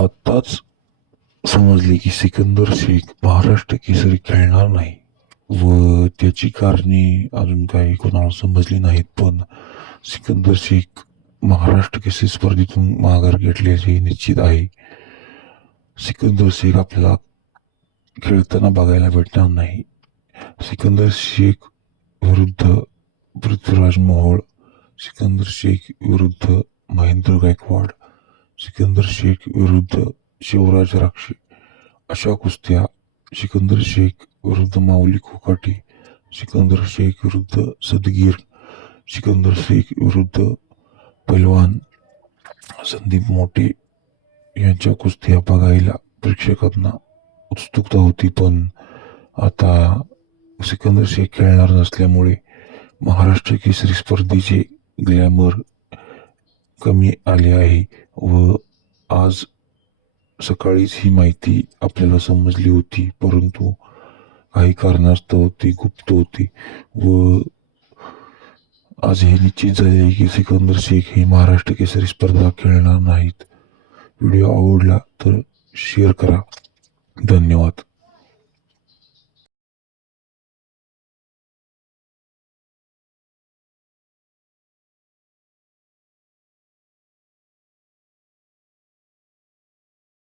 आत्ताच समजले की सिकंदर शेख महाराष्ट्र केसरी खेळणार नाही. व त्याची कारणे अजून काही कोणाला समजली नाहीत पण सिकंदर शेख महाराष्ट्र केसरी स्पर्धेतून माघार घेतल्याचे निश्चित आहे. सिकंदर शेख आपल्याला खेळताना बघायला भेटणार नाही. सिकंदर शेख विरुद्ध पृथ्वीराज मोहोळ सिकंदर शेख विरुद्ध महेंद्र गायकवाड सिकंदर शेख विरुद्ध शिवराज राक्षी अशा कुस्त्या सिकंदर शेख विरुद्ध माऊली कोकाटे सिकंदर शेख विरुद्ध सदगीर सिकंदर शेख विरुद्ध पैलवान संदीप मोटे यांच्या कुस्त्या बघायला प्रेक्षकांना उत्सुकता होती पण आता सिकंदर शेख खेळणार नसल्यामुळे महाराष्ट्र केसरी स्पर्धेचे ग्लॅमर कमी आले आहे व आज सकाळीच ही माहिती आपल्याला समजली होती परंतु काही कारणास्तव ती गुप्त होती व आज हे निश्चित झाले आहे की सिकंदर शेख हे महाराष्ट्र केसरी स्पर्धा खेळणार नाहीत. व्हिडिओ आवडला तर शेअर करा. धन्यवाद.